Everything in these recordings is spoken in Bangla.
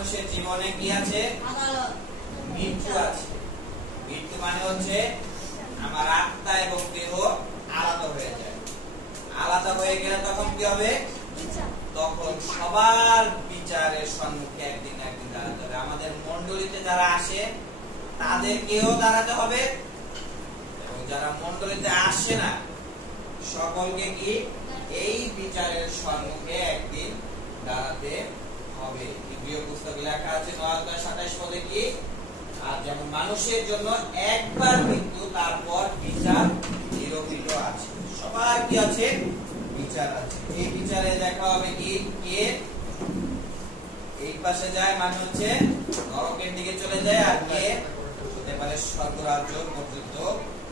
মানুষের জীবনে কি আছে? মৃত্যু আছে। মৃত্যু মানে হচ্ছে আমার আত্মা এবং দেহ আলাদা হয়ে যায়। আলাদা হয়ে গেলে তখন কি হবে? তখন সবার বিচারের সম্মুখে একদিন না একদিন দাঁড়াতে হবে। আমাদের মণ্ডলীতে যারা আসে তাদেরকেও দাঁড়াতে হবে, এবং যারা মণ্ডলীতে আসে না সকলকে কি এই বিচারের সম্মুখে একদিন দাঁড়াতে হবে। দ্বিতীয় পুস্তকে লেখা আছে 9:27 পদে কি, আর যেমন মানুষের জন্য একবার মৃত্যু, তারপর বিচার নিরূপিত আছে। সবার কি আছে? বিচার আছে। এই বিচারে দেখা হবে কি, কে এই পাশে যায় মানে হচ্ছে নরকের দিকে চলে যায়, আর কে হতে পারে স্বর্গরাজ্য পর্যন্ত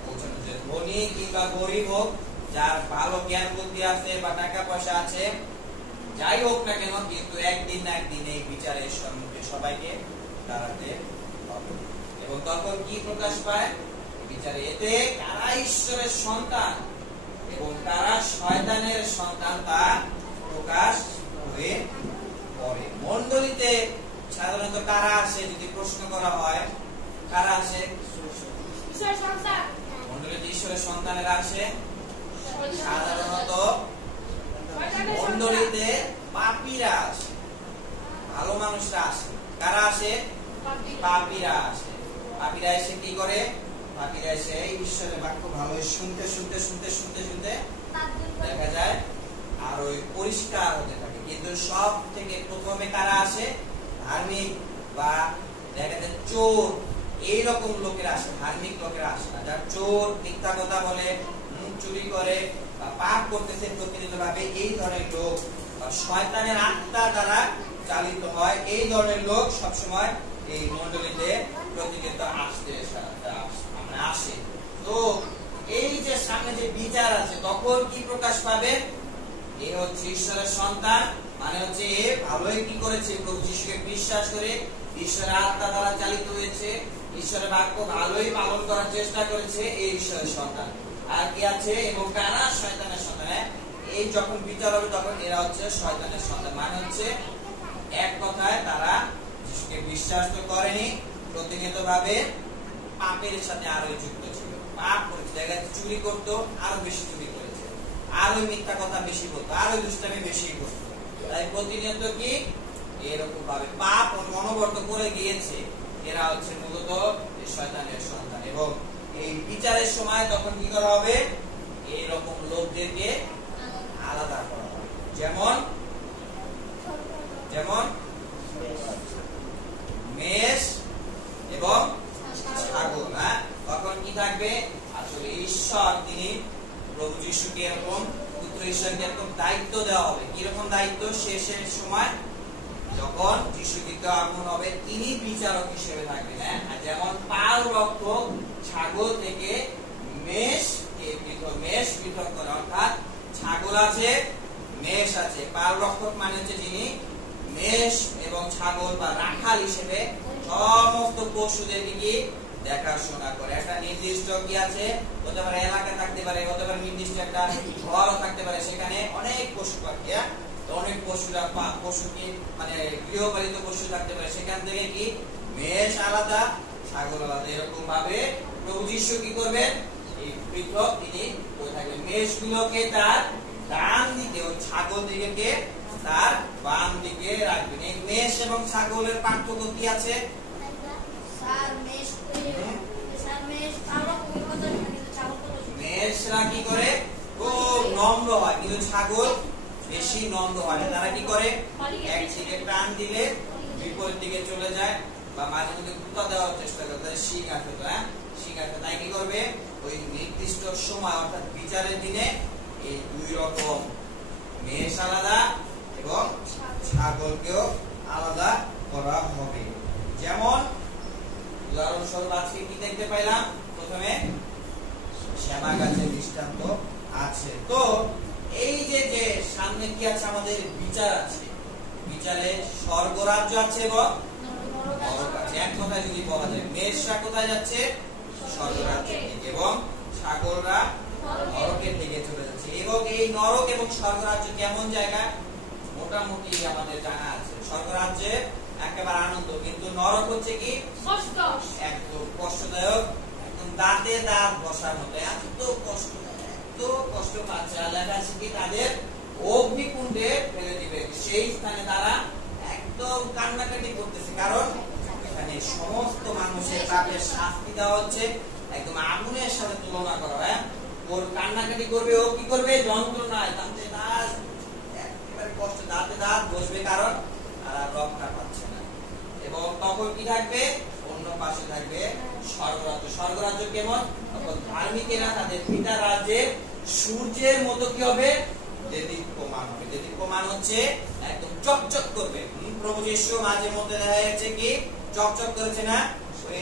পৌঁছানো যায়। ধনী কিংবা গরিব হোক, যার ভালো জ্ঞান বুদ্ধি আছে বা টাকা পয়সা আছে, যাই হোক না কেন, কিন্তু একদিন না একদিন এই বিচারের সম্মুখে সবাইকে দাঁড়াতে হবে। এবং তখন কি প্রকাশ পায় বিচারে? এতে কারা ঈশ্বরের সন্তান এবং কারা শয়তানের সন্তান তা প্রকাশ হয়ে পড়ে। মণ্ডলীতে সাধারণত কারা আসে যদি প্রশ্ন করা হয়? কারা আসে মণ্ডলীতে? ঈশ্বরের সন্তানেরা আসে। সাধারণত মণ্ডলীতে পাপীরা আসে, ভালো মানুষরা আসে। কারা আসে? পাপীরা আসে। পাপীরা এসে কি করে? পাপীরা এসে ঈশ্বরের বাক্য ভালো শুনতে শুনতে শুনতে শুনতে শুনতে দেখা যায় আর ওই পরিষ্কার হতে থাকে। কিন্তু সব থেকে প্রথমে কারা আসে? ধার্মিক বা দেখা যায় চোর, এইরকম লোকেরা আসে। ধার্মিক লোকেরা আসে না। যারা চোর, মিথ্যা কথা বলে, চুরি করে বা পাপ করতেছে প্রতিনিয়ত ভাবে, এই ধরনের লোক বা শয়তানের আত্মা দ্বারা চালিত হয়, এই ধরনের লোক সবসময় এই মণ্ডলীতে প্রতিনিয়ত আসে। তো এই যে সামনে যে বিচার আছে, তখন কি প্রকাশ পাবে? এ হচ্ছে ঈশ্বরের সন্তান, মানে হচ্ছে এ ভালোই কি করেছে? প্রভু যিশুকে বিশ্বাস করে ঈশ্বরের আত্মা দ্বারা চালিত হয়েছে, ঈশ্বরের বাক্য ভালোই পালন করার চেষ্টা করেছে, এই ঈশ্বরের সন্তান। আর কি আছে? এবং কারা শয়তানের সন্তান? এই যখন বিচার হবে তখন এরা হচ্ছে শয়তানের সন্তান, মানে হচ্ছে এক কথায় তারা যিশুকে বিশ্বাস তো করেনি, প্রতিনিয়ত ভাবে পাপের সাথে আরো যুক্ত ছিল। পাপ করেছে, জায়গায় চুরি করতো, আরো বেশি চুরি করেছে, আরো মিথ্যা কথা বেশি বলতো, আরো দুষ্টামি বেশি করতো। তাই প্রতিনিয়ত কি এরকম ভাবে পাপ অনবরত করে গিয়েছে। এরা হচ্ছে মূলত শয়তানের সন্তান। এবং এই বিচারের সময় তখন কি করা হবে? এইরকম লোকদেরকে আলাদা করা হবে। যেমন যেমন মেষ এবং ছাগল। তখন কি থাকবে? আসলে ঈশ্বর তিনি প্রভু যিশুকে এরকম পুত্র ঈশ্বরকে এরকম দায়িত্ব দেওয়া হবে। কিরকম দায়িত্ব? শেষের সময় যখন যিশু দ্বিতীয় আগমন হবে, তিনি বিচারক হিসেবে থাকবেন। আর যেমন পাল রক্ষক ছাগল থেকে মেষ পৃথক করে, অর্থাৎ ছাগল আছে, মেষ আছে। পাল রক্ষক মানে হচ্ছে যিনি মেষ এবং ছাগল বা রাখাল হিসেবে সমস্ত পশুদের দিকে দেখাশোনা করে। একটা নির্দিষ্ট কি আছে, হতে পারে এলাকা থাকতে পারে, হতে পারে নির্দিষ্ট একটা ঘর থাকতে পারে, সেখানে অনেক পশু পাখি, অনেক পশু কি মানে গৃহপালিত পশু থাকতে পারে। সেখান থেকে কি মেষ আলাদা, ছাগল আলাদা। এরকম ভাবে প্রভু যিশু কি করবেন? এই পৃথক তিনি হয়ে থাকবেন। মেষগুলোকে তার ডান দিকে, ও ছাগল দিকে তার বাম দিকে রাখবেন। এই মেষ এবং ছাগলের পার্থক্য কি আছে? মেষরা কি করে? খুব নম্র হয়, কিন্তু ছাগল বেশি নম্র হয় না। তারা কি করে? একদিকে টান দিলে বিপরীত দিকে চলে যায়, বা মাঝে মধ্যে গুঁতা দেওয়ার চেষ্টা করে। তাদের শিং আছে, শিং আছে। তাই কি করবে? ওই নির্দিষ্ট সময় অর্থাৎ বিচারের দিনে এই দুই রকম মেষ আলাদা এবং ছাগলকেও আলাদা করা হবে। যেমন উদাহরণস্বরূপ আজকে কি দেখতে পাইলাম? প্রথমে শ্যামা গাছের দৃষ্টান্ত আছে। তো এই যে সামনে কি আছে? আমাদের বিচার আছে। বিচারে স্বর্গরাজ্য আছে এবং নরক আছে। এক কথায় যদি বলা যায়, মেষরা কোথায় যাচ্ছে? স্বর্গরাজ্যের দিকে, এবং ছাগলরা নরকের দিকে চলে যাচ্ছে। এবং এই নরক এবং স্বর্গরাজ্য কেমন জায়গা? মোটামুটি আমাদের জানা আছে। স্বর্গরাজ্যে একেবারে আনন্দ, কিন্তু নরক হচ্ছে কি কষ্ট, একদম কষ্টদায়ক, একদম দাঁতে দাঁত বসার মতো, এত কষ্ট পাচ্ছে। আর লেখা আছে কি তাদের অগ্নিকুণ্ডে ফেলে দিবে, সেই স্থানে তারা একদম কান্নাকাটি করতেছে, কারণ এখানে সমস্ত মানুষের পাপের শাস্তি দেওয়া হচ্ছে একদম আগুনের সাথে তুলনা করা হয়। ওর কান্নাকাটি করবে, ও কি করবে, যন্ত্রণায় দাঁতে দাঁত একেবারে কষ্ট, দাঁতে দাঁত বসবে, কারণ তারা রক্ষা পাচ্ছে না। এবং তখন কি থাকবে, অন্য পাশে থাকবে স্বর্গরাজ্য। স্বর্গরাজ্য কেমন, তখন ধার্মিকেরা তাদের পিতার রাজ্যে সূর্যের মতো কি হবে, দেদীপ্যমান হবে। দেদীপ্যমান হচ্ছে একদম চকচক করবে। প্রভু যিশু মাঝে মধ্যে দেখা যাচ্ছে কি চকচক করেছে না,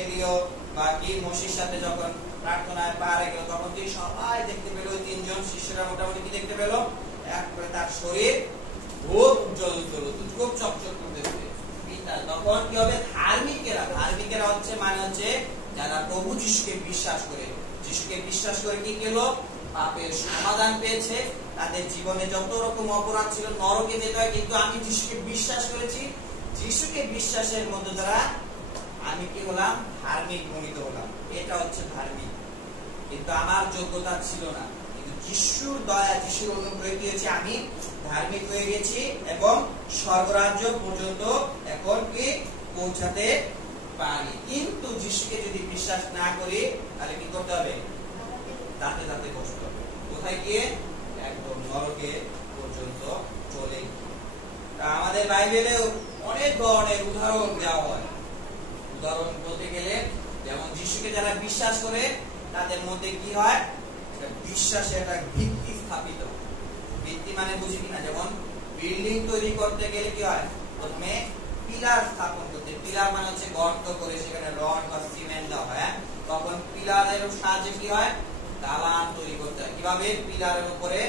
এলিও বা কি মসির সাথে যখন প্রার্থনায় পারে গেল, তখন কি সবাই দেখতে পেল, ওই তিনজন শিষ্যরা মোটামুটি কি দেখতে পেল, একবারে তার শরীর খুব উজ্জ্বল খুব চকচক করতেছে। তখন কি হবে, ধার্মিকেরা হচ্ছে মানে হচ্ছে যারা প্রভু যিশুকে বিশ্বাস করে, যিশুকে বিশ্বাস করে কি গেল, পাপের সমাধান পেয়েছে। তাদের জীবনে যত রকম অপরাধ ছিল, নরকে যেতে হয়, কিন্তু আমি যিশুকে বিশ্বাস করেছি, যিশুকে বিশ্বাসের মধ্যে দ্বারা আমি কি হলাম, ধার্মিক গণিত হলাম। এটা হচ্ছে ধার্মিক, কিন্তু আমার যোগ্যতা ছিল না, কিন্তু যিশুর দয়া, যিশুর অনুগ্রহে কি হয়েছে, আমি ধার্মিক হয়ে গেছি এবং স্বর্গরাজ্য পর্যন্ত এখন কি পৌঁছাতে পারি। কিন্তু যিশুকে যদি বিশ্বাস না করি, তাহলে কি করতে হবে, দাঁতে দাঁতে কষ্ট হবে। কোথায় গিয়ে, একদম নরকে পর্যন্ত চলে। আমাদের বাইবেলে অনেক ধরনের উদাহরণ দেওয়া হয়। উদাহরণ বলতে গেলে, যেমন যিশুকে যারা বিশ্বাস করে তাদের মধ্যে কি হয়, বিশ্বাসের একটা ভিত্তি স্থাপিত। ভিত্তি মানে বুঝি কিনা, যেমন বিল্ডিং তৈরি করতে গেলে কি হয়, প্রথমে পিলার স্থাপন করতে, পিলার মানে হচ্ছে গর্ত করে সেখানে রড বা সিমেন্ট দেওয়া হয়। তখন পিলারের সাহায্যে কি হয়, দালান তৈরি করতে হয়। কিভাবে, পিলারের উপরে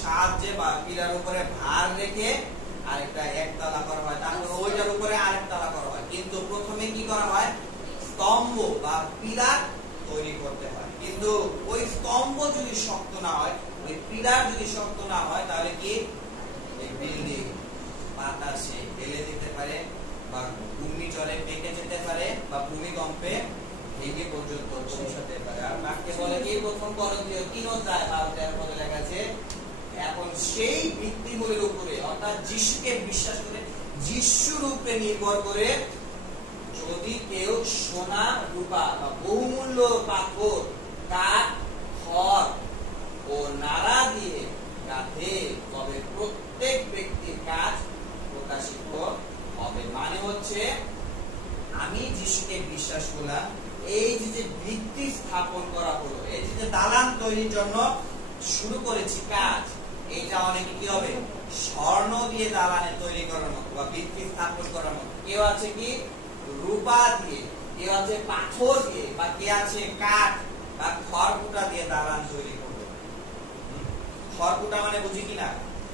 সাহায্যে বা পিলারের উপরে ভার রেখে আরেকটা একতলা করা হয়, তারপর ওইটার উপরে আরেকতলা করা হয়। কিন্তু প্রথমে কি করা হয়, স্তম্ভ বা পিলার তৈরি করতে হয়। কিন্তু ওই স্তম্ভ যদি শক্ত না হয়, ওই পিলার যদি শক্ত না হয়, তাহলে কি এই বিল্ডিং বাতাসে হেলে যেতে পারে, বা ঘূর্ণিঝড়ে বেঁকে যেতে পারে, বা ভূমিকম্পে ভেঙে পর্যন্ত পৌঁছাতে পারে। আর বাক্যে বলে কি, প্রথম করন্থীয় 3:12 মধ্যে লেখা আছে, এখন সেই ভিত্তিমূলের উপরে, অর্থাৎ যিশুকে বিশ্বাস করে, যিশুর উপরে নির্ভর করে, যদি কেউ সোনা, রূপা বা বহুমূল্য পাথর, কাঠ, খড় ও নাড়া দিয়ে গাঁথে, তবে প্রত্যেক ব্যক্তির কাজ প্রকাশিত হবে। মানে হচ্ছে, আমি যিশুকে বিশ্বাস করলাম, এই যে ভিত্তি স্থাপন করা হলো, এই যে দালান তৈরির জন্য শুরু করেছি কাজ, এটা অনেকে কি হবে, স্বর্ণ দিয়ে দালানে তৈরি করার মতো বা ভিত্তি স্থাপন করার মতো। কেউ আছে কি রূপা দিয়ে, কেউ আছে পাথর দিয়ে, বা কে আছে কাঠ বা খড়কুটা দিয়ে দালান তৈরি করবে। খড়কুটা মানে বুঝি কিনা,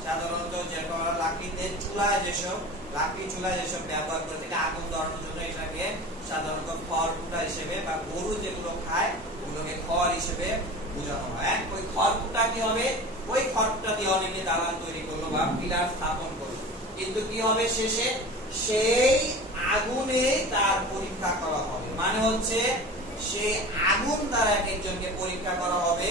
সাধারণত যেরকম আমরা লাকড়িতে চুলায় যেসব ব্যবহার করে থাকে আগুন ধরানোর জন্য, এটাকে সাধারণত খড়কুটা হিসেবে, বা গরু যেগুলো খায় ওগুলোকে খড় হিসেবে বোঝানো হয়। ওই খড়কুটা কি হবে, ওই খড়কুটা দিয়ে অনেকে দালান তৈরি করলো বা পিলার স্থাপন করলো, কিন্তু কি হবে, শেষে সেই আগুনে তার পরীক্ষা করা হবে। মানে হচ্ছে, সেই আগুন দ্বারা একজনকে পরীক্ষা করা হবে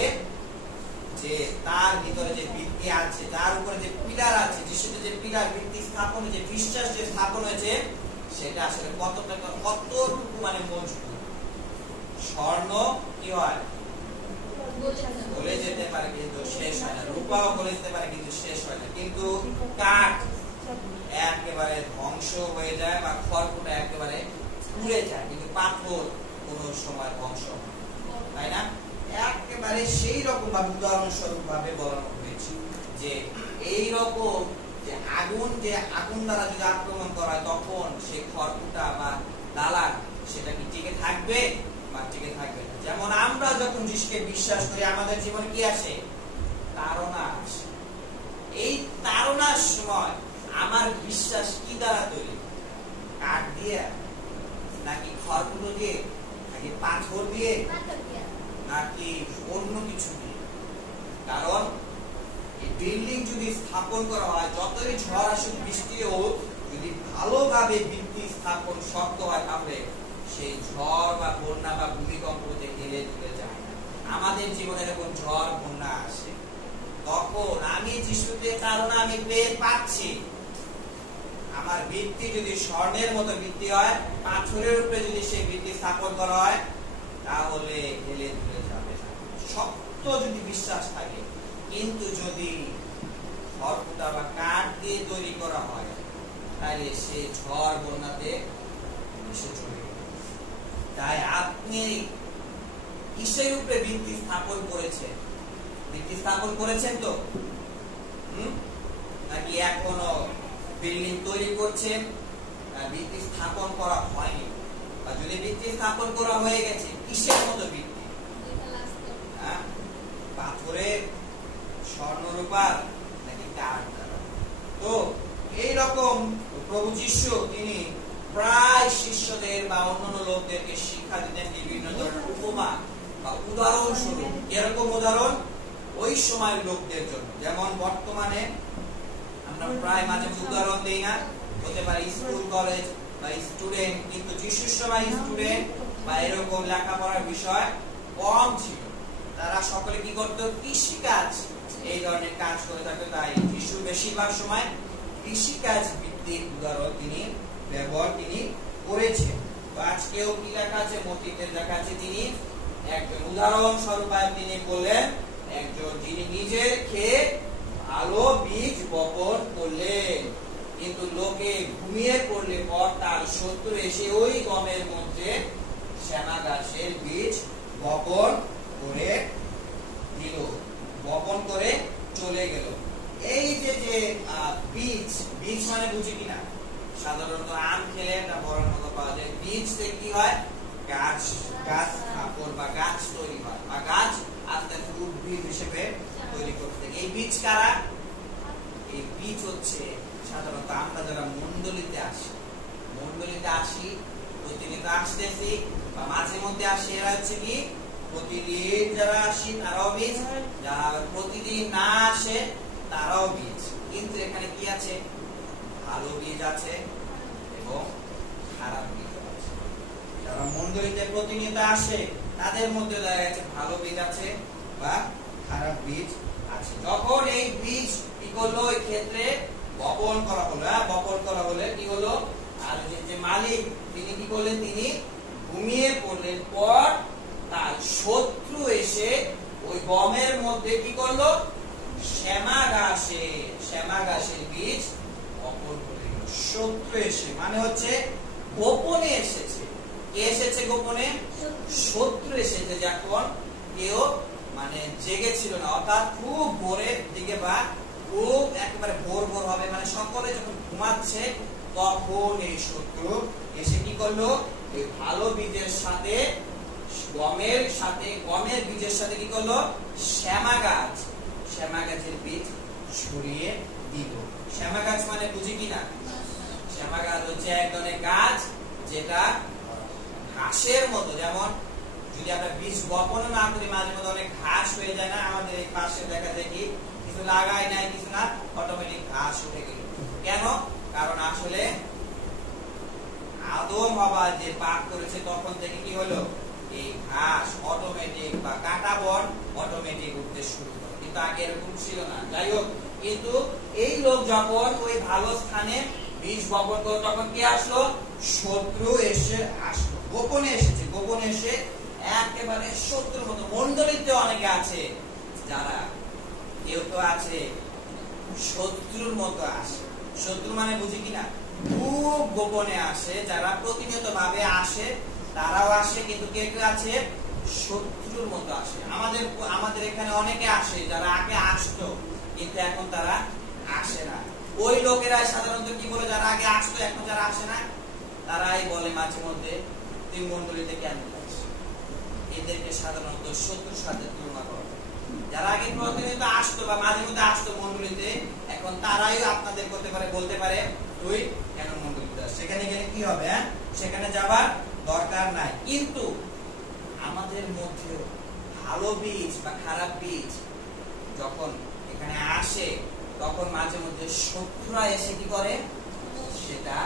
যে তার ভিতরে যে ভিত্তি আছে, তার উপরে যে পিলার আছে, যিশুতে যে পিলার ভিত্তি স্থাপন, যে বিশ্বাস যে স্থাপন হয়েছে, সেটা আসলে কতটুকু মানে মজবুত। স্বর্ণ কি হয়, গলে যেতে পারে কিন্তু শেষ হয় না, রূপাও গলে যেতে পারে কিন্তু শেষ হয় না, কিন্তু কাঠ একেবারে ধ্বংস হয়ে যায়, বা খড়কুটা একেবারে পুড়ে যায়, কিন্তু পাথর কোন সময় ধ্বংস হয়, তাই না? একেবারে সেই রকম ভাবে উদাহরণস্বরূপ ভাবে বলানো হয়েছে যে এই রকম যে আগুন দ্বারা যদি আক্রমণ করা হয়, তখন সেই খড়কুটা বা দালান সেটা কি টিকে থাকবে বা টিকে থাকবে না। যেমন আমরা যখন যিশুকে বিশ্বাস করি, আমাদের জীবনে কি আসে, তাড়না আসে। এই তাড়নার সময় আমার বিশ্বাস কি দ্বারা তৈরি, কাঠ দিয়ে নাকি খড়কুটো দিয়ে নাকি পাথর দিয়ে নাকি অন্য কিছু দিয়ে? কারণ এই বিল্ডিং যদি স্থাপন করা হয়, যতই ঝড় আসুক, বৃষ্টি হোক, যদি ভালোভাবে ভিত্তি স্থাপন শক্ত হয় তাহলে সেই ঝড় বা বন্যা বা ভূমিকম্পতে হেলে দুলে যায় না। আমাদের জীবনে যখন ঝড় বন্যা আসে তখন আমি যিশুতে কারণ আমি টের পাচ্ছি আমার ভিত্তি যদি স্বর্ণের মতো ভিত্তি হয়, পাথরের উপরে যদি সেই ভিত্তি স্থাপন করা হয় তাহলে হেলে দুলে যাবে না, শক্ত যদি বিশ্বাস থাকে। কিন্তু যদি খড়কুটা বা কাঠ দিয়ে তৈরি করা হয় তাহলে সে ঝড় বন্যাতে মিশে চলে যাবে। তাই আপনি কিসের উপরে ভিত্তি স্থাপন করেছেন? ভিত্তি স্থাপন করেছেন তো? নাকি এখনো বিল্ডিং তৈরি করছেন, ভিত্তি স্থাপন করা হয়নি? আর যদি ভিত্তি স্থাপন করা হয়ে গেছে, কিসের মতো ভিত্তি? পাথরের, স্বর্ণরূপার নাকি কাঠ দ্বারা? তো এইরকম প্রভু যীশু তিনি প্রায় শিষ্যদের বা অন্যান্য লোকদেরকে শিক্ষা দিতেন বিভিন্ন ধরনের উপমা বা উদাহরণ স্বরূপ। এরকম উদাহরণ ওই সময়ের লোকদের জন্য, যেমন বর্তমানে আমরা প্রায় মাঝে উদাহরণ দেই না, হতে পারে স্কুল কলেজ বা স্টুডেন্ট, কিন্তু যিশুর সময় স্টুডেন্ট বা এরকম লেখাপড়ার বিষয় কম ছিল। তারা সকলে কি করতো? কৃষিকাজ, এই ধরনের কাজ করে থাকতো। তাই যিশু বেশিরভাগ সময় কৃষিকাজ ভিত্তিক উদাহরণ তিনি ব্যবহার করেছেন। তো আজকেও কি লেখা আছে? মথিতে লেখা আছে তিনি একজন উদাহরণ স্বরূপ তিনি বললেন, একজন যিনি নিজে খেয়ে ভালো বীজ বপন করলেন, কিন্তু লোকে ঘুমিয়ে পড়লে পর তার শত্রু এসে ওই গমের মধ্যে শ্যামা গাছের বীজ বপন করে দিল, বপন করে চলে গেল। এই যে বীজ, বীজ মানে বুঝি কিনা? সাধারণত আম খেলে একটা বড়ার মতো পাওয়া যায়। বীজ থেকে কি হয়? গাছ স্থাপন বা গাছ তৈরি হয়, বা গাছ আস্তে আস্তে উদ্ভিদ হিসেবে তৈরি করতে থাকে। এই বীজ কারা? এই বীজ হচ্ছে সাধারণত আমরা যারা মন্ডলীতে আসি, প্রতিনিয়ত আসতেছি বা মাঝে মধ্যে আসি, এরা হচ্ছে কি প্রতিদিন যারা আসি তারাও বীজ, যারা প্রতিদিন না আসে তারাও বীজ। কিন্তু এখানে কি আছে? ভালো বীজ আছে এবং খারাপ বীজ আছে। যারা মন্ডলীতে প্রতিনিয়ত আসে তাদের মধ্যে দেখা যাচ্ছে ভালো বীজ আছে বা খারাপ বীজ আছে। যখন এই বীজ কি করলো? এই ক্ষেত্রে বপন করা হলো, বপন করা হলে কি হলো? আর যে মালিক তিনি কি করলেন? তিনি ঘুমিয়ে পড়লেন, পর তার শত্রু এসে ওই গমের মধ্যে কি করলো? শ্যামা গাছের বীজ বপন করে দিল। শত্রু এসে মানে হচ্ছে গোপনে এসেছে। কে এসেছে গোপনে? শত্রু এসেছে। যখন কেউ মানে জেগেছিল না, অর্থাৎ খুব ভোরের দিকে বা খুব একেবারে ভোর হবে, মানে সকলে যখন ঘুমাচ্ছে তখন এই শত্রু এসে কি করলো? এই ভালো বীজের সাথে গমের বীজের সাথে কি করলো? শ্যামা গাছের বীজ ছড়িয়ে দিল। শ্যামা গাছ মানে বুঝি কিনা? শ্যামা গাছ হচ্ছে এক ধরনের গাছ যেটা ঘাসের মতো। যেমন যদি আমরা বীজ বপন না করি, মাঝে মধ্যে অনেক ঘাস হয়ে যায় না? আমাদের এই পাশে দেখা যায় কি কিছু লাগাই নাই, কিছু না, অটোমেটিক ঘাস উঠে গেল। কেন? কারণ আসলে আদম হওয়া যে পাপ করেছে তখন থেকে কি হলো? এই ঘাস অটোমেটিক বা কাটা বন অটোমেটিক উঠতে শুরু করে, কিন্তু আগে এরকম ছিল না। যাই হোক, কিন্তু এই লোক যখন ওই ভালো স্থানে বীজ বপন করলো তখন কি আসলো? শত্রু এসে আসলো, গোপনে এসেছে। গোপনে এসে একেবারে শত্রুর মতো। মন্ডলীতে অনেকে আছে যারা, কেউ তো আছে শত্রুর মতো আসে। শত্রু মানে বুঝি কিনা? খুব গোপনে আসে। যারা প্রতিনিয়ত ভাবে আসে তারাও আসে, কিন্তু কেউ কেউ আছে শত্রুর মতো আসে। আমাদের এখানে অনেকে আসে যারা আগে আসতো কিন্তু এখন তারা আসে না। ওই লোকেরা সাধারণত কি বলে? যারা আগে আসতো এখন যারা আসে না তারাই বলে মাঝে মধ্যে, তুই মন্ডলীতে কেন যাস? এদেরকে সাধারণত শত্রুর সাথে তুলনা করা। যারা আগে প্রতিনিয়ত আসতো বা মাঝে মধ্যে আসতো মন্ডলীতে, এখন তারাই আপনাদের বলতে পারে তুই কেন মন্ডলীতে আসছিস? সেখানে গেলে কি হবে? সেখানে যাবার দরকার নাই। কিন্তু আমাদের মধ্যে ভালো বীজ বা খারাপ বীজ যখন এখানে আসে তখন মাঝে মধ্যে শত্রুরা এসে কি করে? সেটা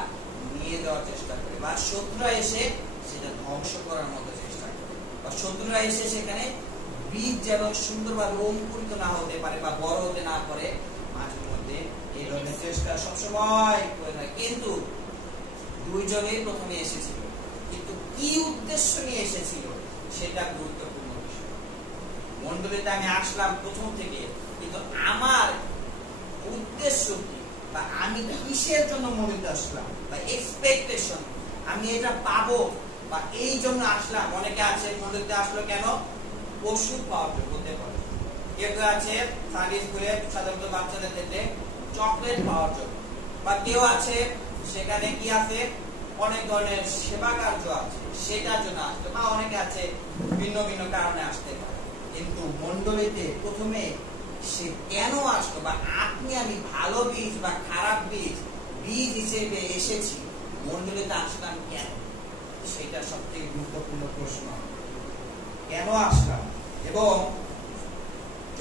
দেওয়ার চেষ্টা করে, বা শত্রুরা এসে সেটা ধ্বংস করার মতো চেষ্টা করে, বা শত্রুরা এসে সেখানে বীজ যেন সুন্দরভাবে অঙ্কুরিত না হতে পারে বা বড় হতে না পারে, মাঝে মধ্যে এই ধরনের চেষ্টা সবসময় করে থাকে। কিন্তু দুইজনেই প্রথমে এসেছিল, কিন্তু কি উদ্দেশ্য নিয়ে এসেছিল সেটা গুরুত্বপূর্ণ বিষয়। মণ্ডলীতে আমি আসলাম প্রথম থেকে, কিন্তু আমার উদ্দেশ্য কি বা আমি কিসের জন্য মণ্ডলীতে আসলাম বা এক্সপেকটেশন, আমি এটা পাবো বা এই জন্য আসলাম। অনেকে আছে মণ্ডলীতে আসলো কেন, ওষুধ পাওয়ার জন্য হতে পারে, কেউ আছে সানডে স্কুলে সাধারণত বাচ্চাদের ক্ষেত্রে চকলেট পাওয়ার জন্য, বা কেউ আছে সেখানে কি আছে অনেক ধরনের সেবা কার্য আছে সেটার জন্য আসতে, বা অনেকে আছে ভিন্ন ভিন্ন কারণে আসতে পারে। কিন্তু মণ্ডলীতে প্রথমে সে কেন আসলো, বা আপনি আমি ভালো বীজ বা খারাপ বীজ হিসেবে এসেছি, মণ্ডলীতে আসলাম কেন, সেটা সবথেকে গুরুত্বপূর্ণ প্রশ্ন। কেন আসলাম? এবং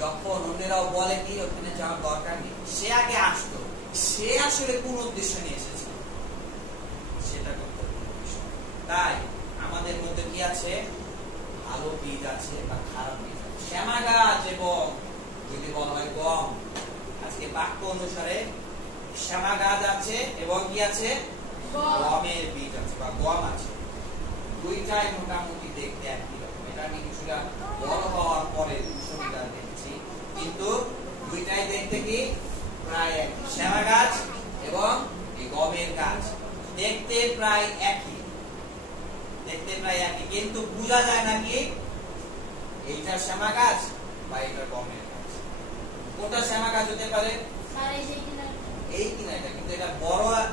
যখন অন্যরাও বলে কি ওখানে যাওয়ার দরকার নেই, সে আগে আসতো, সে আসলে কোন উদ্দেশ্য নিয়ে এসেছে সেটা গুরুত্বপূর্ণ বিষয়। তাই আমাদের মধ্যে কি আছে, ভালো বীজ আছে বা খারাপ বীজ আছে। শ্যামা গাছ এবং যদি বলা হয় গম, আজকে বাক্য অনুসারে শ্যামা গাছ আছে এবং কি আছে, গমের বীজ আছে বা গম আছে। দুইটাই মোটামুটি দেখতে একই রকম। এটা আমি কিছুটা বড় হওয়ার পরে ছবিটা দেখছি, কিন্তু দুইটাই দেখতে কি প্রায় একই। শ্যামা গাছ এবং এই গমের গাছ দেখতে প্রায় একই, কিন্তু বোঝা যায় না কি এইটা শ্যামা গাছ বা এটা গমের গাছ। কোনটা শ্যামা গাছ হতে পারে, এই কিনাটা, কিন্তু এটা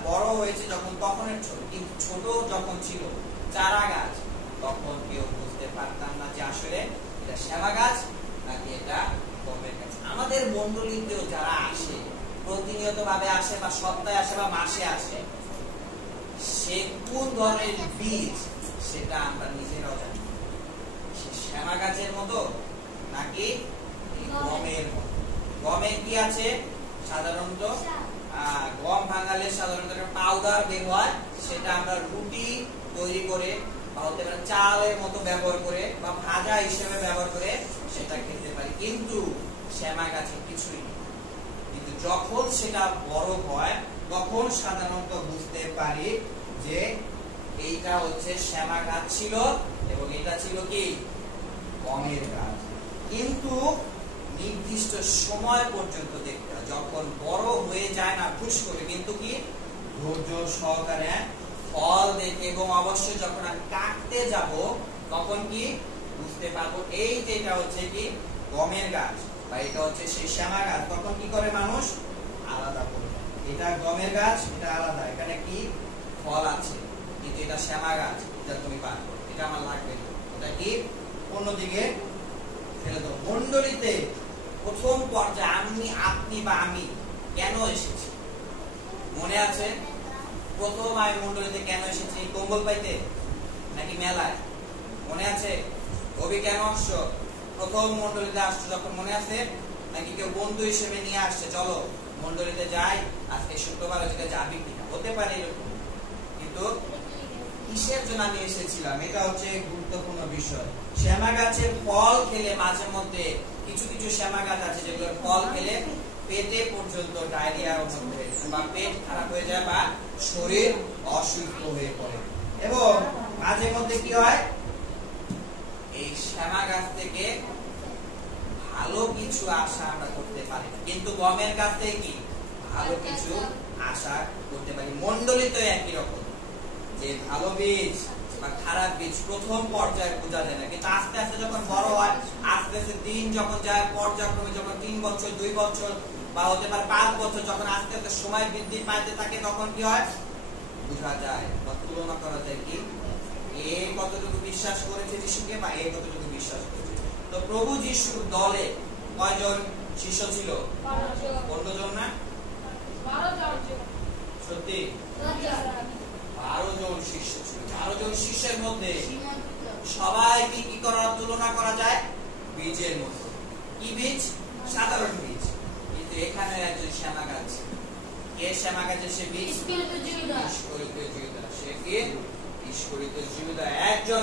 বড় হয়েছে যখন তখনের ছোট, কিন্তু ছোট যখন ছিল চারা গাছ তখন কেউ বুঝতে পারতাম না যে আসলে এটা শ্যামা গাছ নাকি এটা গমের গাছ। আমাদের মণ্ডলীতেও যারা আসে, প্রতিনিয়ত ভাবে আসে বা সপ্তাহে আসে বা মাসে আসে, সে কোন ধরনের বীজ সেটা আমরা নিজেরাও জানি। সে শ্যামা গাছের মতো নাকি গমের মতো। গমে কি আছে সাধারণত, গম ভাঙালে সাধারণত পাউডার বের হয়, সেটা আমরা রুটি তৈরি করে বা হতে পারে চালের মতো ব্যবহার করে বা ভাজা হিসেবে ব্যবহার করে সেটা খেতে পারি। কিন্তু শ্যামা গাছে কিছুই নেই। কিন্তু যখন সেটা বড় হয় তখন সাধারণত বুঝতে পারি যে এইটা হচ্ছে শ্যামা গাছ ছিল এবং এটা ছিল কি গমের গাছ। কিন্তু নির্দিষ্ট সময় পর্যন্ত দেখতে হয়, যখন বড় হয়ে যায় না খুশ করে, কিন্তু কি ধৈর্য সহকারে ফল দেখে, এবং অবশ্যই যখন আমি কাটতে যাব তখন কি বুঝতে পারবো এই যে এটা হচ্ছে কি গমের গাছ বা এটা হচ্ছে সেই শ্যামা গাছ। তখন কি করে মানুষ আলাদা করে, এটা গমের গাছ, এটা আলাদা, এখানে কি ফল আছে, কিন্তু এটা শ্যামা গাছ, এটা তুমি পারো, এটা আমার লাগবে, এটা কি অন্যদিকে ফেলে দাও। মণ্ডলীতে প্রথম পর্যায়ে আপনি বা আমি কেন এসেছি মনে আছে? প্রথম আমি মণ্ডলীতে কেন এসেছি, কম্বল পাইতে নাকি মেলায়? মনে আছে? কবি কেন আসছো? প্রথম মণ্ডলীতে আসছো যখন, মনে আছে? নাকি কেউ বন্ধু হিসেবে নিয়ে আসছে, চলো মণ্ডলীতে যাই, আজকে শুক্রবার ওদিকে যাবি কিনা, হতে পারে এরকম। কিন্তু কিসের জন্য আমি এসেছিলাম, এটা হচ্ছে গুরুত্বপূর্ণ বিষয়। শ্যামা গাছের ফল খেলে মাঝে মধ্যে কিছু কিছু শ্যামা গাছ আছে যেগুলোর ফল খেলে পেটে পর্যন্ত ডায়রিয়ার মতো হয়ে যায় বা পেট খারাপ হয়ে যায় বা শরীর অসুস্থ হয়ে পড়ে। এবং মাঝে মধ্যে কি হয়, এই শ্যামা গাছ থেকে ভালো কিছু আশা আমরা করতে পারি, কিন্তু গমের গাছ থেকে কি ভালো কিছু আশা করতে পারি। মণ্ডলীতে একই রকম, যে ভালো বীজ বা খারাপ বীজ প্রথম পর্যায়ে বোঝা যায় না, কিন্তু আস্তে আস্তে যখন বড় হয়, আস্তে আস্তে দিন যখন যায়, পর্যায়ক্রমে যখন 3 বছর 2 বছর বা হতে পারে 5 বছর, যখন আস্তে আস্তে সময় বৃদ্ধি পাইতে থাকে তখন কি হয় বোঝা যায় বা তুলনা করা যায় কি এ কতটুকু বিশ্বাস করেছে যিশুকে বা এ কতটুকু বিশ্বাস করেছে। তো প্রভু যিশুর দলে কয়জন শিষ্য ছিল? 15 জন না? 12 জন। সত্যি 12 জন শিষ্য ছিল। 12 জন শিষ্যের মধ্যে সবাই কি করার তুলনা করা যায় বীজের মতো। কি বীজ? সাধারণ বীজ। কিন্তু এখানে একজন শ্যামা গাছ। কে শ্যামা গাছের সে বীজ? সে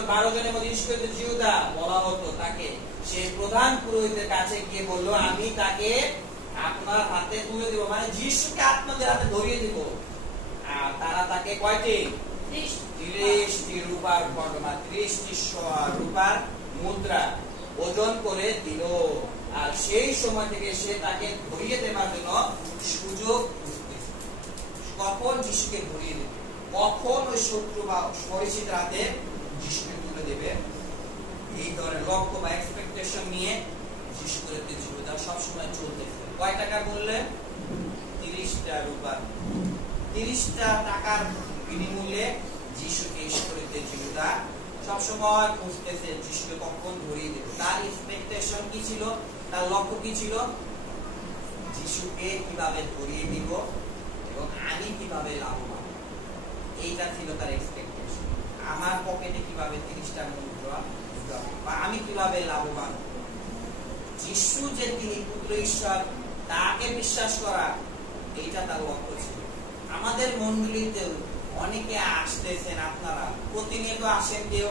12 জনের মধ্যে ইস্করিত জিহুদা বলা হতো তাকে, সে প্রধান পুরোহিতের কাছে গিয়ে বলল আমি তাকে আপনার হাতে তুলে দেব, মানে যিশুকে আপনাদের হাতে ধরিয়ে দেব। আর তারা তাকে কয়টি 30টি রূপার ঘটনা, 30টি রূপার মুদ্রা ওজন করে দিল। আর সেই সময় থেকে সে তাকে ধরিয়ে দেওয়ার জন্য সুযোগ খুঁজতেছে, কখন যিশুকে ধরিয়ে দেবে, কখন ওই শত্রু বা পরিচিত হাতে যিশুকে তুলে দেবে। এই ধরনের লক্ষ্য বা এক্সপেকটেশন নিয়ে যিশু করে জিহুদা সবসময় চলতেছে। কয় টাকা বললে? 30টা রূপার, 30টা টাকার বিনিময়ে যিশুকে ইস্করিত জিহুদা সবসময় খুঁজতেছে যিশুকে কখন ধরিয়ে দেবে। তার এক্সপেকটেশন কি ছিল, তার লক্ষ্য কি ছিল? যিশুকে কিভাবে ধরিয়ে দিব এবং আমি কিভাবে লাভবান, এইটা ছিল তার এক্সপেকটেশন। আমার পকেটে কিভাবে 30টা মুদ্রা ঢুকাবো বা আমি কিভাবে লাভবান। যিশু যে তিনি পুত্র ঈশ্বর তাকে বিশ্বাস করা, এইটা তার লক্ষ্য ছিল। আমাদের মণ্ডলীতে অনেকে আসতেছেন, আপনারা প্রতিনিয়ত আসেন, কেউ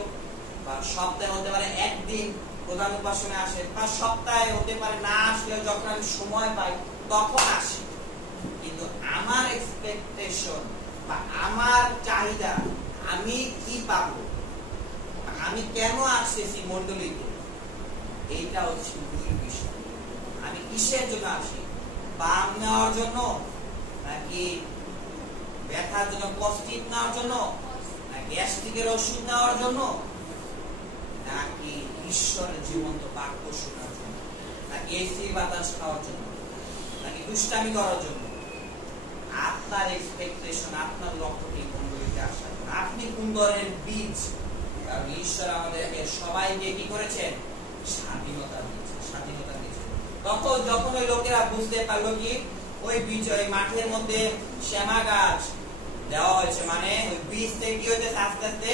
বা সপ্তাহে হতে পারে একদিন প্রধান উপাসনে আসেন, বা সপ্তাহে হতে পারে না আসলেও যখন আমি সময় পাই তখন আসি। কিন্তু আমার এক্সপেকটেশন বা আমার চাহিদা, আমি কি পাবো, আমি কেন আসতেছি মণ্ডলীতে, এইটা হচ্ছে মূল বিষয়। আমি কিসের জন্য আসি? বাম নেওয়ার জন্য, নাকি ব্যথার জন্য কষ্টিক নেওয়ার জন্য, না গ্যাস্ট্রিকের ওষুধ নেওয়ার জন্য, নাকি ঈশ্বরের জীবন্ত বাক্য শোনার জন্য, নাকি এসি বাতাস খাওয়ার জন্য, নাকি দুষ্টামি করার জন্য? আপনার এক্সপেকটেশন, আপনার লক্ষ্য কি মণ্ডলীতে আসা, আপনি কোন ধরনের বীজ? কারণ ঈশ্বর আমাদেরকে সবাইকে কি করেছেন? স্বাধীনতা দিয়েছেন, স্বাধীনতা দিয়েছেন। তখন যখন ওই লোকেরা বুঝতে পারলো কি ওই বীজ, ওই মাঠের মধ্যে শ্যামা গাছ দেওয়া হয়েছে, মানে ওই বীজ থেকে কি হচ্ছে আস্তে আস্তে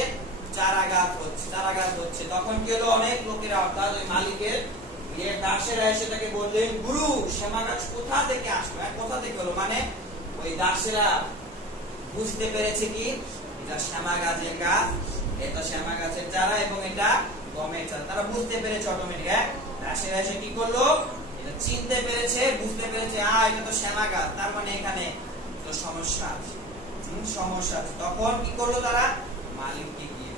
চারা গাছ হচ্ছে, চারা গাছ হচ্ছে, তখন কি হলো, অনেক লোকেরা অর্থাৎ ওই মালিকের দাসেরা এসে তাকে বললেন, গুরু শ্যামা গাছ কোথা থেকে আসলো, কোথা থেকে হলো, মানে ওই দাসেরা বুঝতে পেরেছে কি এটা শ্যামা গাছের গাছ, এটা শ্যামা গাছের চারা এবং এটা গমের চারা, তারা বুঝতে পেরেছে অটোমেটিক। দাসেরা এসে কি করলো, এটা চিনতে পেরেছে, বুঝতে পেরেছে এটা তো শ্যামা গাছ, তার মানে এখানে তো সমস্যা আছে, সমস্যা আছে। তখন কি করলো তারা? মালিককে গিয়ে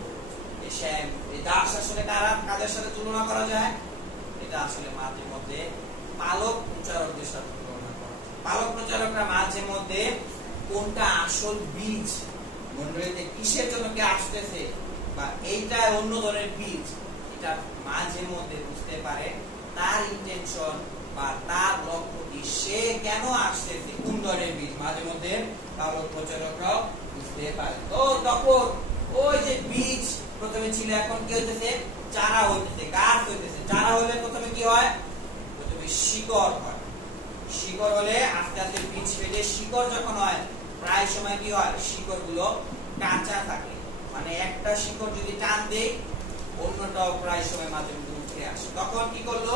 এই দাস আসলে কাদের সাথে তুলনা করা যায়? এটা আসলে মাঝে মধ্যে পালক প্রচারকদের সাথে তুলনা করা যায়। পালক প্রচারকরা মাঝে মধ্যে কোনটা আসল বীজ, মণ্ডলীতে কিসের জন্য কে আসতেছে, বা এইটা অন্য ধরনের বীজ, এটা মাঝে মধ্যে বুঝতে পারে তার ইন্টেনশন বা তার লক্ষ্য কি, সে কেন আসতেছে, কোন ধরনের বীজ, মাঝে মধ্যে পালক প্রচারকরাও বুঝতে পারে। তো তখন ওই যে বীজ প্রথমে ছিল, এখন কি হইতেছে? চারা হইতেছে, গাছ হইতেছে। চারা হলে প্রথমে কি হয়? প্রথমে শিকড় হয়, শিকড় হলে আস্তে আস্তে বীজ ফেটে শিকড় যখন হয়, প্রায় সময় কি হয়, শিকড় গুলো কাঁচা থাকে, মানে একটা শিকড় যদি টান দেয় অন্যটাও প্রায় সময় মাঝে মধ্যে উঠে আসে। তখন কি করলো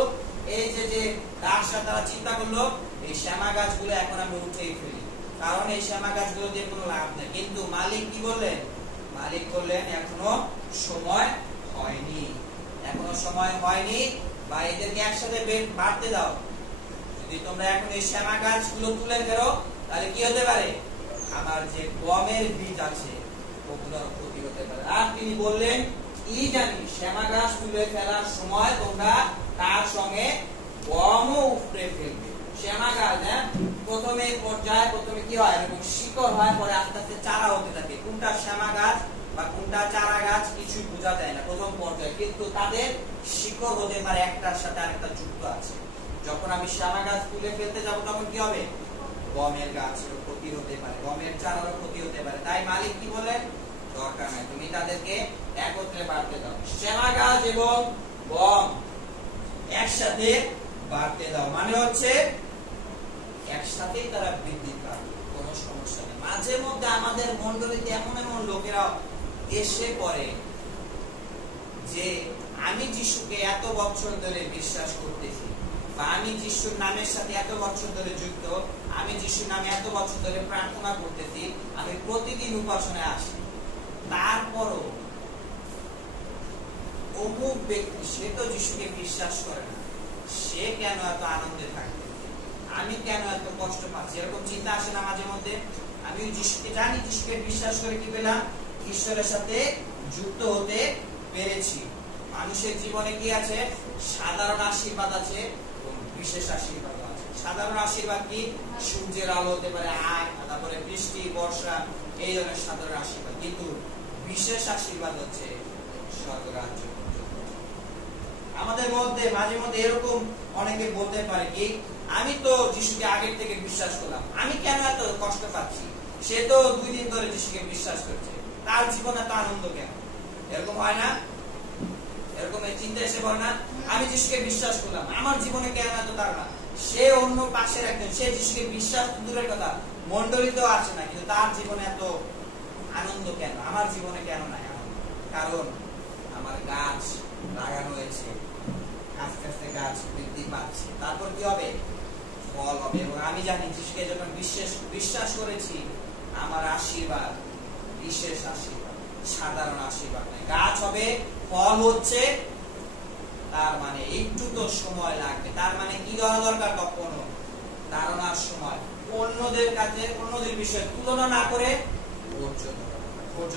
এই যে দাসরা, তারা চিন্তা করলো এই শ্যামা গাছগুলো এখন আমি উঠেই ফেলি, কারণ এই শ্যামা গাছগুলো দিয়ে কোনো লাভ নেই। কিন্তু মালিক কি বললেন? মালিক বললেন এখনো সময় হয়নি, এখনো সময় হয়নি, বা এদেরকে একসাথে বাড়তে দাও। যদি তোমরা এখন এই শ্যামা গাছগুলো তুলে ফেলো তাহলে কি হতে পারে? আমার যে গমের বীজ আছে ওগুলোর ক্ষতি হতে পারে। আর তিনি বললেন কি জানি, শ্যামা গাছ তুলে ফেলার সময় তোমরা তার সঙ্গে গমও উপড়ে ফেলবে। শ্যামা গাছ প্রথমে পর্যায়ে প্রথমে কি হয়, এরকম শিকড় হয়, পরে আস্তে আস্তে চারা হতে থাকে। কোনটা শ্যামা গাছ বা কোনটা চারা গাছ কিছু বোঝা যায় না প্রথম পর্যায়ে, কিন্তু তাদের শিকড় হতে পারে একটার সাথে আরেকটা যুক্ত আছে। যখন আমি শ্যামা গাছ তুলে ফেলতে যাব তখন কি হবে? গমের গাছেরও ক্ষতি হতে পারে, গমের চারারও ক্ষতি হতে পারে। তাই মালিক কি বলেন? দরকার নাই, তুমি তাদেরকে একত্রে বাড়তে দাও, শ্যামা গাছ এবং গম একসাথে বাড়তে দাও, মানে হচ্ছে একসাথেই তারা বৃদ্ধি পাবে, কোনো সমস্যা নেই। মাঝে মধ্যে আমাদের মণ্ডলীতে এমন এমন লোকেরা এসে পড়ে যে আমি যিশুকে এত বছর ধরে বিশ্বাস করতেছি, বা আমি যিশুর নামের সাথে এত বছর ধরে যুক্ত, আমি যিশুর নামে এত বছর ধরে প্রার্থনা করতেছি, আমি প্রতিদিন উপাসনায় আসি, তারপরও ব্যক্তি সে তো যিশুকে বিশ্বাস করে না, সে কেন এত আনন্দে থাকবে, আমি কেন এত কষ্ট পাচ্ছি, এরকম চিন্তা আসে না মাঝে মধ্যে? আমি যিশুকে জানি, যিশুকে বিশ্বাস করে কি পেলাম? ঈশ্বরের সাথে যুক্ত হতে পেরেছি। মানুষের জীবনে কি আছে? সাধারণ আশীর্বাদ আছে এবং বিশেষ আশীর্বাদ আছে। সাধারণ আশীর্বাদ কি? সূর্যের আলো হতে পারে, তারপরে বৃষ্টি, বর্ষা, এই ধরনের সাধারণ আশীর্বাদ। কিন্তু বিশেষ আশীর্বাদ হচ্ছে স্বর্গরাজ্য। আমাদের মধ্যে মাঝে মধ্যে এরকম অনেকে বলতে পারে কি, আমি তো যিশুকে আগের থেকে বিশ্বাস করলাম, আমি কেন এত কষ্ট পাচ্ছি? সে তো 2 দিন ধরে যিশুকে বিশ্বাস করছে, তার জীবনে এত আনন্দ কেন? এরকম হয় না? এরকম চিন্তা এসে পড়ে না? আমি যিশুকে বিশ্বাস করলাম, আমার জীবনে কেন এত তাড়না? সে অন্য পাশের একজন, সে যিশুকে বিশ্বাস দূরের কথা, মণ্ডলীতেও আসে না, কিন্তু তার জীবনে এত আনন্দ কেন? আমার জীবনে কেন নাই আনন্দ? কারণ আমার গাছ লাগানো হয়েছে, আস্তে আস্তে গাছ বৃদ্ধি পাচ্ছে, তারপর কি হবে? ফল হবে। এবং আমি জানি যিশুকে যখন বিশ্বাস করেছি, আমার আশীর্বাদ বিশেষ আশীর্বাদ, সাধারণ আশীর্বাদ নয়। গাছ হবে, ফল হচ্ছে, তার মানে একটু তো সময় লাগবে। তার মানে কি ধরা দরকার? কখনো ধারণার সময় অন্যদের কাছে, অন্যদের বিষয়ে তুলনা না করে ধৈর্য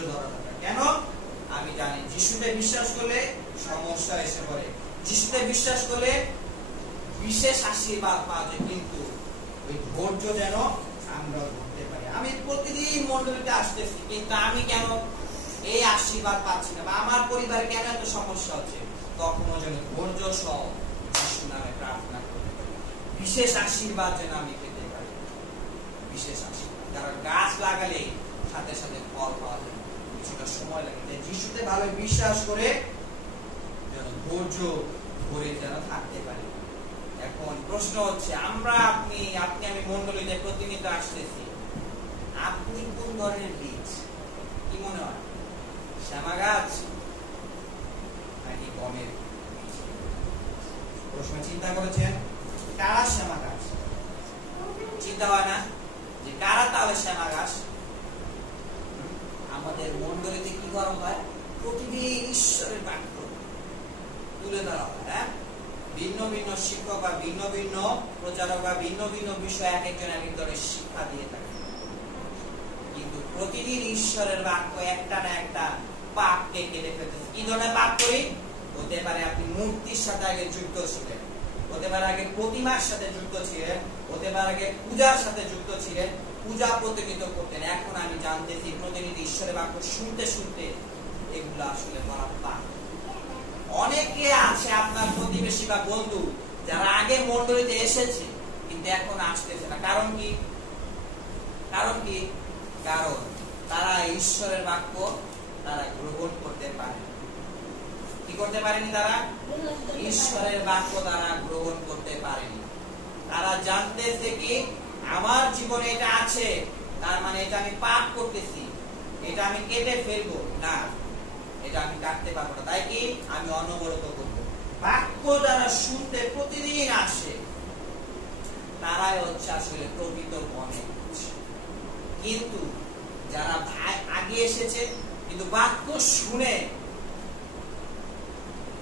ধরা দরকার। কেন? আমি জানি যিশুতে বিশ্বাস করলে সমস্যা এসে পড়ে, যিশুতে বিশ্বাস করলে বিশেষ আশীর্বাদ পাওয়া যায়, কিন্তু ওই ধৈর্য যেন আমরা ধরতে পারি। আমি প্রতিদিন মণ্ডলীতে আসতেছি, কিন্তু আমি কেন এই আশীর্বাদ পাচ্ছি না, বা আমার পরিবারে কেন এত সমস্যা হচ্ছে? তখনও যেন ধৈর্য সহ যিশু নামে প্রার্থনা করতে পারি, বিশেষ আশীর্বাদ যেন আমি পেতে পারি, বিশেষ আশীর্বাদ। কারণ গাছ লাগালে সাথে সাথে ফল পাওয়া যায়, কিছুটা সময় লাগে। তাই যিশুতে ভালো বিশ্বাস করে যেন ধৈর্য ধরে যেন থাকতে পারি। এখন প্রশ্ন হচ্ছে, আপনি আমি মণ্ডলীতে প্রতিনিয়ত আসতেছি, আপনি কোন ধরনের বীজ? কি মনে হয়? শ্যামা গাছ নাকি গমের বীজ? প্রশ্ন চিন্তা করেছেন? কারা শ্যামা গাছ? চিন্তা হয় না যে কারা তাহলে শ্যামা গাছ? আমাদের মণ্ডলীতে কি করা হয়? প্রতিদিন ঈশ্বরের বাক্য তুলে ধরা হয়। হ্যাঁ, ভিন্ন ভিন্ন শিক্ষক বা ভিন্ন ভিন্ন প্রচারক বা ভিন্ন ভিন্ন বিষয় এক একজন এক এক ধরনের শিক্ষা দিয়ে থাকে, কিন্তু প্রতিদিন ঈশ্বরের বাক্য একটা না একটা পাপকে কেটে ফেলতেছে। কি ধরনের পাপ করি? হতে পারে আপনি মূর্তির সাথে আগে যুক্ত ছিলেন, হতে পারে আগে প্রতিমার সাথে যুক্ত ছিলেন, হতে পারে আগে পূজার সাথে যুক্ত ছিলেন, পূজা প্রতিনিধিত্ব করতেন। এখন আমি জানতেছি প্রতিনিধি ঈশ্বরের বাক্য শুনতে শুনতে এগুলো আসলে বলা পাপ। অনেকে আছে আপনার প্রতিবেশী বা বন্ধু যারা আগে মণ্ডলীতে এসেছে কিন্তু এখন আসতেছে না। কারণ কি? কারণ তারা ঈশ্বরের বাক্য তারা গ্রহণ করতে পারে। কি করতে পারেনি? তারা ঈশ্বরের বাক্য তারা গ্রহণ করতে পারেনি। তারা জানতেছে কি আমার জীবনে এটা আছে, তার মানে এটা আমি পাপ করতেছি, এটা আমি কেটে ফেলবো না, এটা আমি কাটতে পারবো না, তাই কি আমি অনবরত করবো। বাক্য যারা শুনতে প্রতিদিন আসে তারাই হচ্ছে আসলে প্রকৃত বনে। কিন্তু যারা আগে এসেছে কিন্তু বাক্য শুনে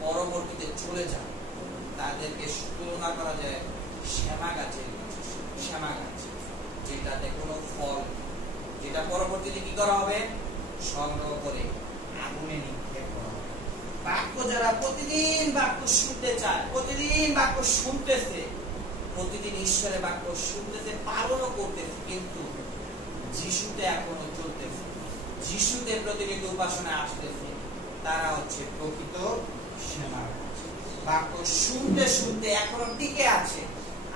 পরবর্তীতে চলে যায়, তাদেরকে তুলনা করা যায় শ্যামা গাছের, যেটাতে কোনো ফল, যেটা পরবর্তীতে কি করা হবে? সংগ্রহ করে আগুনে নিক্ষেপ করা হবে। বাক্য যারা প্রতিদিন বাক্য শুনতে চায়, প্রতিদিন বাক্য শুনতেছে, প্রতিদিন ঈশ্বরের বাক্য শুনতেছে, পালনও করতেছে, কিন্তু যিশুতে এখনো চলতেছে, যিশুতে প্রতিনিয়ত উপাসনায় আসতেছে, তারা হচ্ছে প্রকৃত শ্যামা গাছ। বাক্য শুনতে শুনতে এখনো টিকে আছে।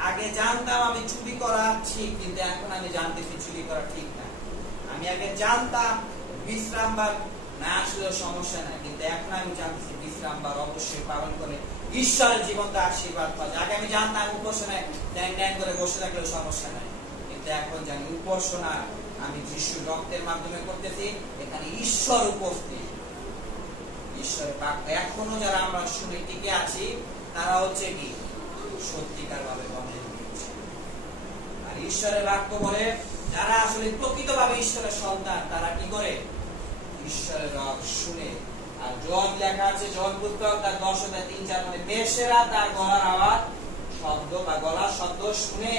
আগে জানতাম আমি চুরি করা ঠিক, কিন্তু এখন আমি জানতেছি চুরি করা ঠিক না। আমি আগে জানতাম বিশ্রামবার না আসলেও সমস্যা নাই, কিন্তু এখন আমি জানতেছি বিশ্রামবার অবশ্যই পালন করে ঈশ্বরের জীবন্ত আশীর্বাদ পাওয়া যায়। আগে আমি জানতাম উপাসনায় ড্যান করে বসে থাকলেও সমস্যা নাই, কিন্তু এখন জানি উপাসনা আমি যিশুর রক্তের মাধ্যমে করতেছি, এখানে ঈশ্বর উপস্থিত, ঈশ্বরের বাক্য। এখনো যারা আমরা শুনে টিকে আছি তারা হচ্ছে কি সত্যিকার ভাবে গমের বীজ। আর ঈশ্বরের বাক্য বলে যারা আসলে প্রকৃতভাবে ঈশ্বরের সন্তান তারা কি করে? ঈশ্বরের রব শুনে আর জন লেখা আছে জন পুস্তক তার 10:3-4 মধ্যে মেষেরা তার গলার আওয়াজ শব্দ বা গলার শব্দ শুনে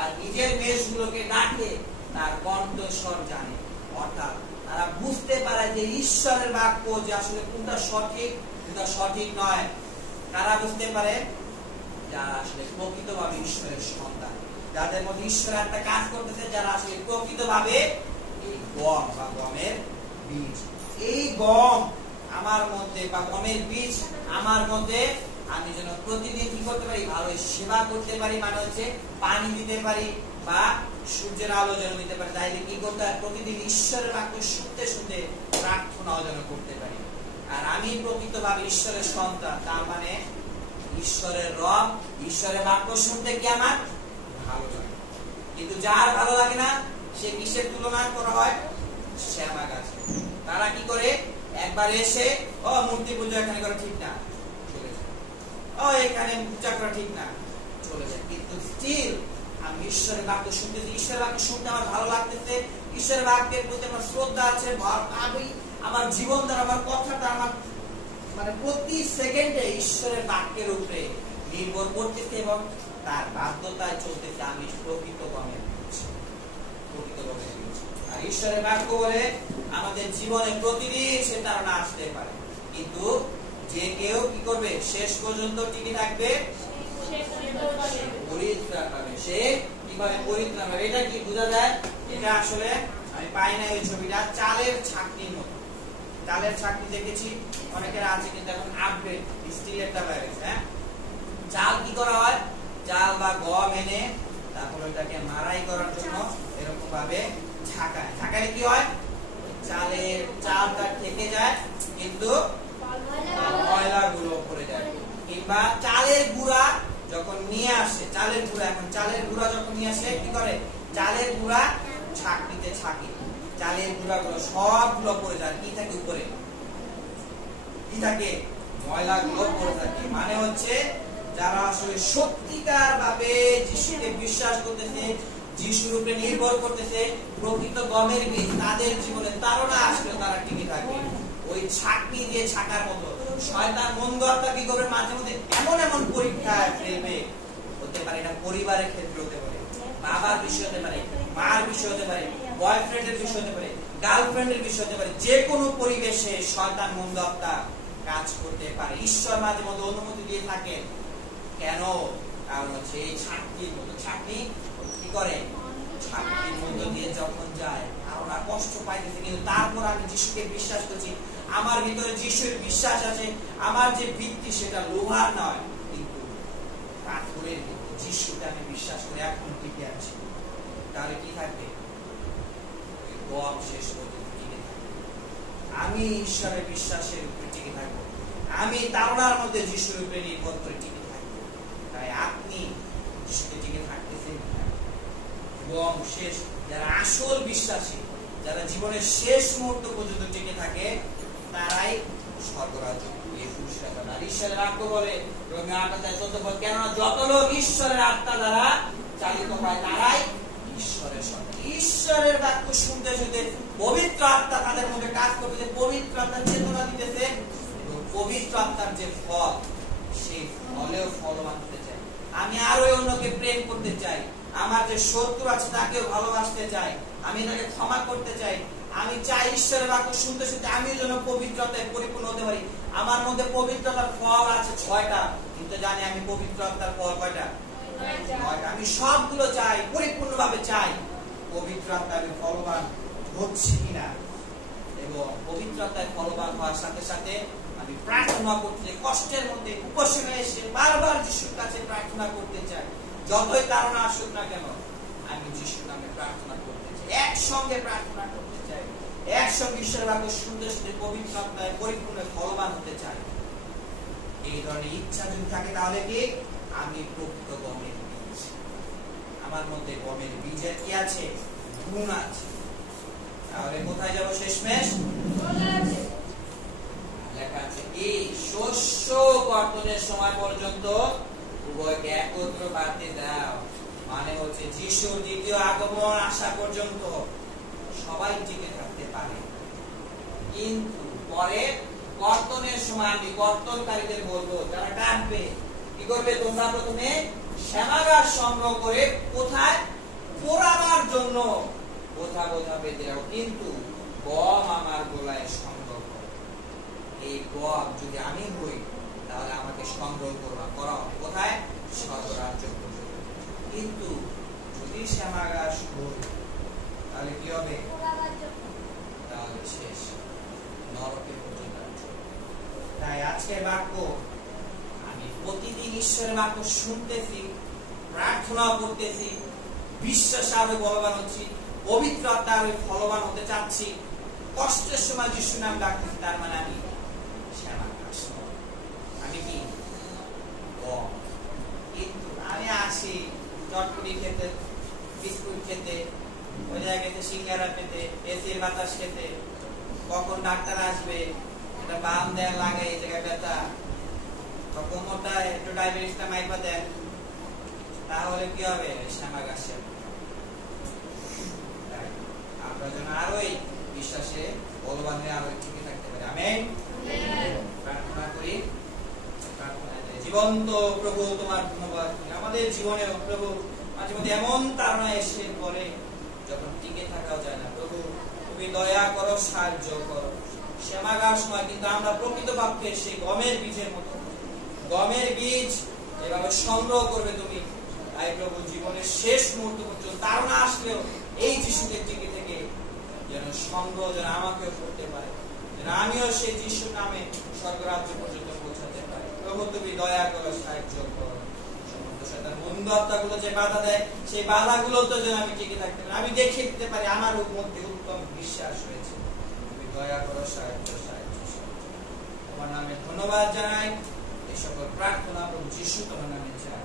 আর নিজের মেষগুলোকে ডাকে তার কণ্ঠস্বর জানে। অর্থাৎ তারা বুঝতে পারে যে ঈশ্বরের বাক্য যে আসলে কোনটা সঠিক কোনটা সঠিক নয়। তারা বুঝতে পারে যারা আসলে প্রকৃতভাবে ঈশ্বরের সন্তান, যাদের মধ্যে ঈশ্বরের একটা কাজ করতেছে, যারা আসলে প্রকৃতভাবে এই গম বা গমের বীজ, এই গম আমার মধ্যে বা গমের বীজ আমার মধ্যে আমি যেন প্রতিদিন কি করতে পারি, ভালো সেবা করতে পারি, মানে হচ্ছে পানি দিতে পারি বা সূর্যের আলো যেন দিতে পারি। তাইলে কি করতে হয়, প্রতিদিন ঈশ্বরের বাক্য শুনতে শুনতে প্রার্থনাও যেন করতে পারি। আর আমি প্রকৃতভাবে ঈশ্বরের সন্তান, তার মানে ঈশ্বরের রব, ঈশ্বরের বাক্য শুনতে কি আমার ভালো লাগে। কিন্তু যার ভালো লাগে না সে কিসের তুলনা করা হয়, শ্যামা গাছে। তারা কি করে, একবার এসে ও মূর্তি পূজা এখানে করা ঠিক না, চলে যায়। ও এখানে পূজা করা ঠিক না, চলে যায়। কিন্তু স্টিল আমি ঈশ্বরের বাক্য শুনতেছি, ঈশ্বরের বাক্য শুনতে আমার ভালো লাগতেছে, ঈশ্বরের বাক্যের প্রতি আমার শ্রদ্ধা আছে, আমি আমার জীবন দ্বারা আমার কথাটা আমার মানে প্রতি সেকেন্ডে ঈশ্বরের বাক্যের উপরে নির্ভর করতেছে এবং তার বাধ্যতায় চলতেছে। আমি প্রকৃত গমের বীজ, প্রকৃত গমের বীজ। আর ঈশ্বরের বাক্য বলে আমাদের জীবনে প্রতিদিন সে তারা আসতে পারে, কিন্তু যে কেউ কি করবে, শেষ পর্যন্ত টিকে থাকবে, পরিত্রাণ পাবে। সে কিভাবে পরিত্রাণ পাবে, এটা কি বোঝা যায়? এটা আসলে আমি পাই না ওই ছবিটা, চালের ছাঁকনির মতো। চালের ছাঁকনি দেখেছি অনেকের আছে, কিন্তু এখন আপডেট স্টিলেরটা বাইরে। হ্যাঁ, চাল কি করা হয়, চাল বা গম এনে তারপর ওটাকে মাড়াই করার জন্য এরকম ভাবে ছাঁকায়। ছাঁকালে কি হয়, চালটা থেকে যায় কিন্তু ময়লা গুলো পড়ে যায়। কিংবা চালের গুঁড়া যখন নিয়ে আসে, চালের গুঁড়া যখন নিয়ে আসে কি করে, চালের গুঁড়া ছাঁকনিতে ছাঁকে, চালের গুঁড়া গুলো সবগুলো পড়ে যায়, কি থাকে উপরে, কি থাকে, ময়লা গুলো পড়ে থাকে। মানে হচ্ছে যারা আসলে সত্যিকার ভাবে যিশুকে বিশ্বাস করতেছে, যিশুর উপরে নির্ভর করতেছে, প্রকৃত গমের বীজ, তাদের জীবনে তারা আসলে তারা টিকে থাকে। ওই ছাঁকনি দিয়ে ছাকার মতো শয়তান মন্দ আত্মা কি করবে, মাঝে মধ্যে এমন এমন পরীক্ষায় ফেলবে। হতে পারে এটা পরিবারের ক্ষেত্রে হতে পারে, বাবার বিষয় হতে পারে, মার বিষয় হতে পারে, বয়ফ্রেন্ডের বিষয় হতে পারে, গার্লফ্রেন্ডের বিষয় হতে পারে। যে কোনো পরিবেশে শয়তান মন্দ আত্মা কাজ করতে পারে। ঈশ্বর মাঝে মধ্যে অনুমতি দিয়ে থাকেন। কেন? কারণ হচ্ছে এই ছাঁকনির মতো, ছাঁকনি কি করে, ছাঁকনির মধ্য দিয়ে যখন যায় আমরা কষ্ট পাইতেছি, কিন্তু তারপর আমি যিশুকে বিশ্বাস করছি, আমার ভিতরে যিশুর বিশ্বাস আছে, আমার যে ভিত্তি সেটা লোহার নয় কিন্তু পাথরের ভিত্তি। যিশুকে আমি বিশ্বাস করে এখন টিকে আছি। তাহলে কি থাকবে, গম শেষ পর্যন্ত টিকে থাকবে। আমি ঈশ্বরের বিশ্বাসের উপরে টিকে থাকবো, আমি তারনার মধ্যে যিশুর উপরে নির্ভর করে টিকে থাকবো। তাই আপনি যিশুকে টিকে থাকতেছেন। গম শেষ, যারা আসল বিশ্বাসী, যারা জীবনের শেষ মুহূর্ত পর্যন্ত টিকে থাকে, তারাই স্বর্গরাজ্য পুরস্কার পাবে। আর ঈশ্বরের বাক্য বলে রোমীয় 8:14, কেননা যত লোক ঈশ্বরের আত্মা দ্বারা চালিত হয় তারাই ঈশ্বরের সন্তান। ঈশ্বরের বাক্য শুনতে শুনতে পবিত্র আত্মা তাদের মধ্যে কাজ করতেছে, পবিত্র আত্মার চেতনা দিতেছে, পবিত্র আত্মার যে ফল, সেই ফলেও ফলবান হতে চাই। আমি আরো অন্যকে প্রেম করতে চাই, আমার যে শত্রু আছে তাকেও ভালোবাসতে চাই, আমি তাকে ক্ষমা করতে চাই। আমি চাই ঈশ্বরের বাক্য শুনতে শুনতে আমি যেন পবিত্রতায় পরিপূর্ণ হতে পারি। আমার মধ্যে পবিত্রতার ফল আছে 6টা, কিন্তু জানি আমি পবিত্রতার ফল কয়টা, 9টা। আমি সবগুলো চাই, পরিপূর্ণভাবে চাই। পবিত্র আত্মায় আমি ফলবান হচ্ছি কিনা, এবং পবিত্রতায় ফলবান হওয়ার সাথে সাথে আমি প্রার্থনা করতে, কষ্টের মধ্যে উপসনে এসে বারবার যিশুর কাছে প্রার্থনা করতে চাই। যতই তারা আসুক না কেন, আমি যিশুর নামে প্রার্থনা করতে চাই, একসঙ্গে প্রার্থনা করতে চাই, একসঙ্গে ঈশ্বরের বাক্য শুনতে শুনতে পবিত্র আত্মায় পরিপূর্ণ ফলবান হতে চাই। এই ধরনের ইচ্ছা যদি থাকে তাহলে কি, আমি প্রকৃত গমের বীজ। আমার মধ্যে গমের বীজের কি আছে, গুণ আছে। তাহলে কোথায় যাব শেষমেশ, লেখা আছে এই শস্য কর্তনের সময় পর্যন্ত উভয়কে একত্র বাড়তে দাও। মানে হচ্ছে যিশুর দ্বিতীয় আগমন আসা পর্যন্ত সবাই টিকে থাকতে পারে, কিন্তু পরে কর্তনের সময় আমি কর্তনকারীদের বলবো, যারা কাটবে কি করবে, তোমরা প্রথমে শ্যামাগার সংগ্রহ করে কোথায় পোড়াবার জন্য বোঝা বোঝা বেঁধে রাখো, কিন্তু গম আমার গোলায় সংগ্রহ করো। এই গম যদি আমি হই তাহলে আমাকে সংগ্রহ করা হবে কোথায়, স্বর্গরাজ্য পর্যন্ত। কিন্তু যদি শ্যামাগার হই তাহলে কি হবে, তাহলে শেষ, নরকে পর্যন্ত। তাই আজকের বাক্য আমি প্রতিদিন ঈশ্বরের বাক্য শুনতেছি, প্রার্থনা করতেছি, বিশ্বাসে আরো বলবান হচ্ছি, পবিত্র আত্মার আরো ফলবান হতে চাচ্ছি, কষ্টের সময় যিশুর নাম ডাকতেছি, তার মানে আমি শ্যামাগাছ, আমি কি গম। কিন্তু আমি আসি চটপটি খেতে, বিস্কুট খেতে, ওই জায়গাতে সিঙ্গারা খেতে, এসির বাতাস খেতে, কখন ডাক্তার আসবে, এটা বাম দেন লাগে, এই জায়গায় ব্যথা, বা কোমরটা একটু ডায়াবেটিসটা মাইপা দেন, তাহলে কি হবে, শ্যামাগাছে। আমরা যেন আরোই বিশ্বাসে বলবান হয়ে আরো টিকে থাকতে পারি। আমেন। প্রার্থনা করি। জীবন্ত প্রভু তোমার ধন্যবাদ। আমাদের জীবনে প্রভু মাঝে মধ্যে এমন তাড়না এসে পড়ে যখন টিকে থাকাও যায় না। প্রভু তুমি দয়া করো, সাহায্য করো। শ্যামাগাছ নয়, কিন্তু আমরা প্রকৃত পক্ষে সেই গমের বীজের মতো, গমের বীজ এভাবে সংগ্রহ করবে তুমি। তাই প্রভু জীবনের শেষ মুহূর্ত পর্যন্ত তাড়না আসলেও এই যিশুকে টিকে থেকে যেন সংগ্রহ যেন আমাকেও করতে পারে, যেন আমিও সেই যিশুর নামে স্বর্গরাজ্য পর্যন্ত পৌঁছাতে পারি। প্রভু তুমি দয়া করো, সাহায্য করো। সমস্ত শয়তান বন্ধু আত্মাগুলো যে বাধা দেয়, সেই বাধাগুলো তো যেন আমি টিকে থাকতে পারি, আমি দেখিয়ে দিতে পারি আমার মধ্যে উত্তম বিশ্বাস রয়েছে। তুমি দয়া করো, সাহায্য তোমার নামে ধন্যবাদ জানাই। এই সকল প্রার্থনা প্রভু যিশু তোমার নামে চাই।